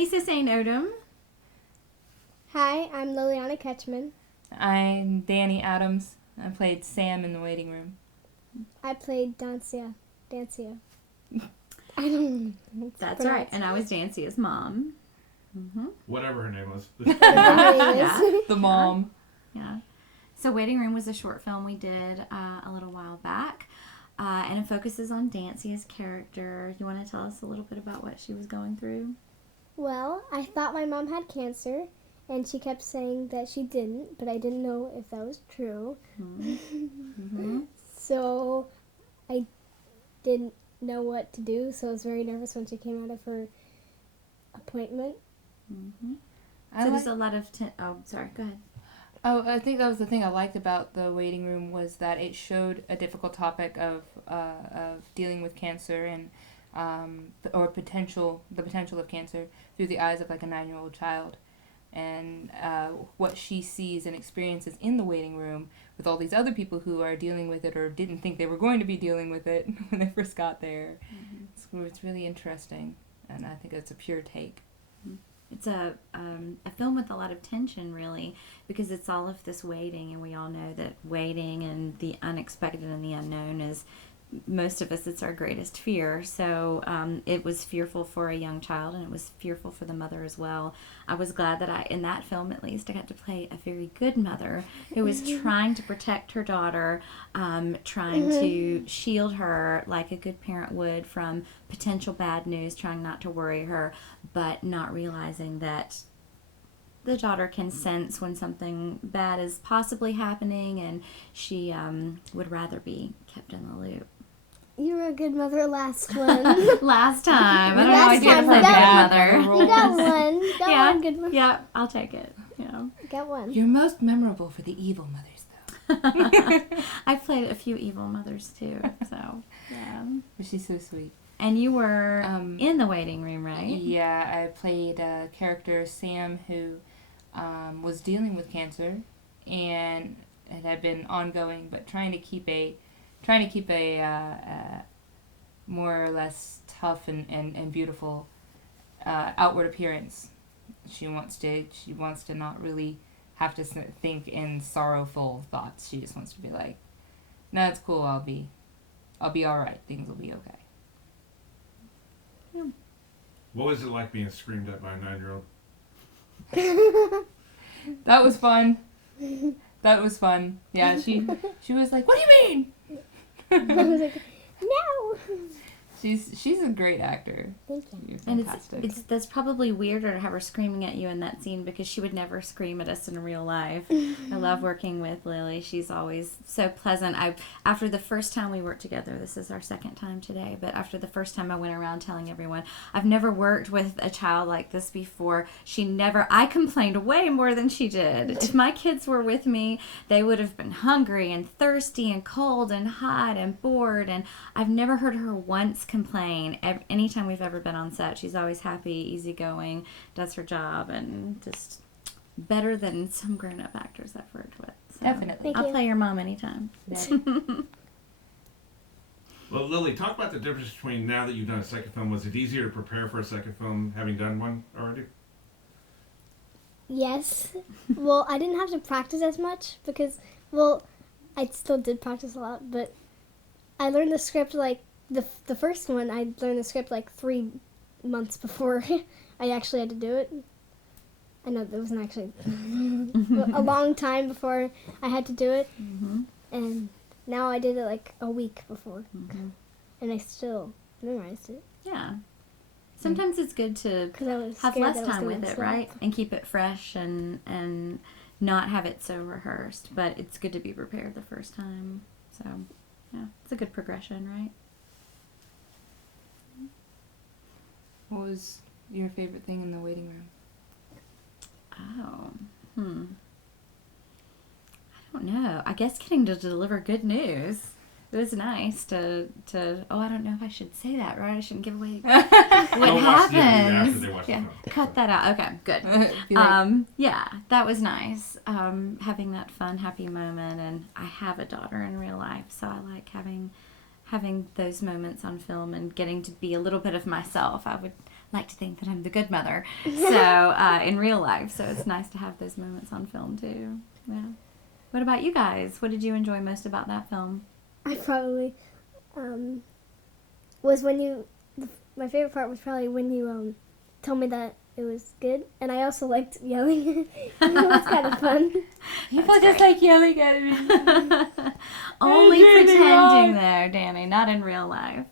Lisa Sain Odom. Hi, I'm Lilliana Ketchman. I'm Danny Adams. I played Sam in the waiting room. I played Dancia. I don't know. That's right. And I was Dancia's mom. Mm-hmm. Whatever her name was. Yeah. The mom. Yeah. So Waiting Room was a short film we did a little while back. And it focuses on Dancia's character. You want to tell us a little bit about what she was going through? Well, I thought my mom had cancer, and she kept saying that she didn't, but I didn't know if that was true. Mm-hmm. So I didn't know what to do, so I was very nervous when she came out of her appointment. Mm-hmm. So there's a lot of... oh, sorry. Go ahead. Oh, I think that was the thing I liked about the waiting room was that it showed a difficult topic of dealing with cancer and or the potential of cancer through the eyes of like a 9-year-old child, and what she sees and experiences in the waiting room with all these other people who are dealing with it or didn't think they were going to be dealing with it when they first got there. Mm-hmm. It's really interesting, and I think it's a pure take. It's a film with a lot of tension, really, because it's all of this waiting, and we all know that waiting and the unexpected and the unknown is, most of us, it's our greatest fear. So it was fearful for a young child, and it was fearful for the mother as well. I was glad that in that film, at least, I got to play a very good mother who was trying to protect her daughter, trying to shield her like a good parent would from potential bad news, trying not to worry her, but not realizing that the daughter can sense when something bad is possibly happening, and she would rather be kept in the loop. You were a good mother last one. Last time. I don't know. Last I did time, play you good got- mother. You got one. You got one good one. Yeah, I'll take it. Yeah. Got one. You're most memorable for the evil mothers, though. I've played a few evil mothers too, so yeah. But she's so sweet. And you were in the waiting room, right? Yeah, I played a character, Sam, who was dealing with cancer, and it had been ongoing, but trying to keep a more or less tough and beautiful outward appearance. She wants to not really have to think in sorrowful thoughts. She just wants to be like, no, it's cool. I'll be all right. Things will be okay. Yeah. What was it like being screamed at by a 9-year-old? That was fun. Yeah, she was like, what do you mean? I was like, no. She's a great actor. Thank you. You're And fantastic. that's probably weirder to have her screaming at you in that scene, because she would never scream at us in real life. I love working with Lily. She's always so pleasant. After the first time we worked together, this is our second time today, but after the first time I went around telling everyone, I've never worked with a child like this before. I complained way more than she did. If my kids were with me, they would have been hungry and thirsty and cold and hot and bored, and I've never heard her once complain. Anytime we've ever been on set, she's always happy, easygoing, does her job, and just better than some grown-up actors I've worked with. So Definitely. Thank I'll you. play your mom anytime. Well, Lily, talk about the difference between now that you've done a second film. Was it easier to prepare for a second film having done one already? Yes. Well, I didn't have to practice as much because, well, I still did practice a lot, but I learned the script like the first one. I learned the script like 3 months before I actually had to do it. I know that wasn't actually a long time before I had to do it, and now I did it like a week before, and I still memorized it. Yeah. Sometimes it's good to 'Cause I was have scared less that I was time gonna with it, slip. right? And keep it fresh and not have it so rehearsed. But it's good to be prepared the first time. So, yeah, it's a good progression, right? What was your favorite thing in the waiting room? Oh, I don't know. I guess getting to deliver good news. It was nice to. Oh, I don't know if I should say that, right? I shouldn't give away what Don't watch the interview after happens. they watch the Yeah, film. cut that out. Okay, good. Be like, Yeah, that was nice. Having that fun, happy moment, and I have a daughter in real life, so I like having those moments on film and getting to be a little bit of myself. I would like to think that I'm the good mother. So in real life, so it's nice to have those moments on film too. Yeah. What about you guys? What did you enjoy most about that film? I probably was when you. My favorite part was probably when you told me that it was good, and I also liked yelling. It was kind of fun. People just like yelling at me. Only I'm really pretending wrong. there, Danny, not in real life.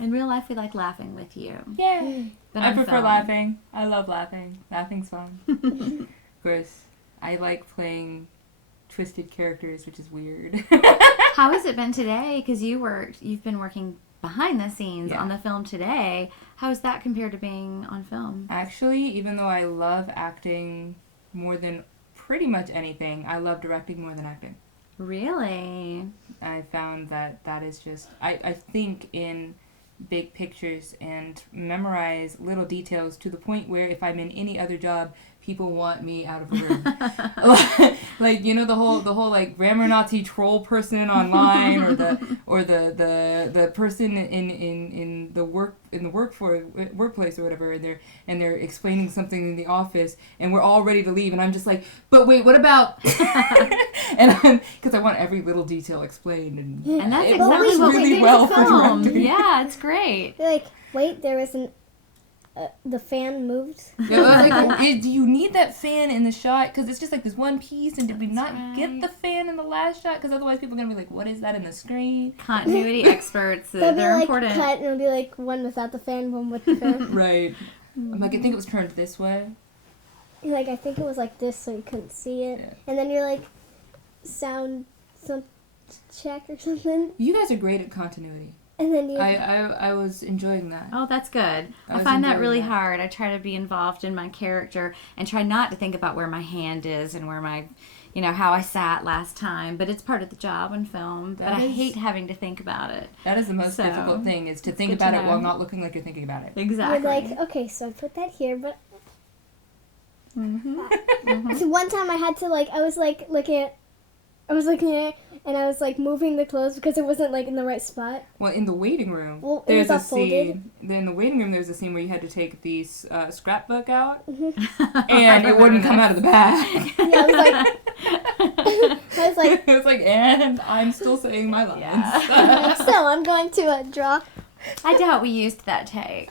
In real life, we like laughing with you. Yeah. But I on prefer film- laughing. I love laughing. Laughing's fun. Of course, I like playing twisted characters, which is weird. How has it been today? Because you've been working behind the scenes Yeah. on the film today. How is that compared to being on film? Actually, even though I love acting more than pretty much anything, I love directing more than acting. Really? I found that is just, I think in big pictures and memorize little details to the point where if I'm in any other job, people want me out of the room. Like, you know, the whole like grammar Nazi troll person online, or the person in the workplace or whatever, and they're explaining something in the office, and we're all ready to leave, and I'm just like, but wait, what about? And because I want every little detail explained, and And that's it exactly works what we really do well for for film. directing. Yeah, it's great. You're like, wait, there was the fan moved. Yeah, like, do you need that fan in the shot? Because it's just like this one piece, and did we That's not right. get the fan in the last shot? Because otherwise people are going to be like, what is that in the screen? Continuity experts, They'll be they're like important. cut, and it'll be like one without the fan, one with the fan. Right. I'm like, I think it was turned this way. You're like, I think it was like this, so you couldn't see it. Yeah. And then you're like, sound some check or something, You guys are great at continuity. and then you. I was enjoying that. Oh, that's good. I I was find that enjoying really that. hard. I try to be involved in my character and try not to think about where my hand is and where my, how I sat last time. But it's part of the job in film. But I That is- hate having to think about it. That is the most So, difficult thing, is to think good about to it know. while not looking like you're thinking about it. Exactly. You're like, okay, so I put that here, but Mm-hmm. so one time I had to I was looking at it, and I was like moving the clothes because it wasn't like in the right spot. Well, in the waiting room, Well, it there's was a all folded. scene. In the waiting room, there's a scene where you had to take the scrapbook out, I and it wouldn't come out of the bag. Yeah, I was like, It was like, and I'm still saying my lines. Yeah. so I'm going to draw. I doubt we used that take.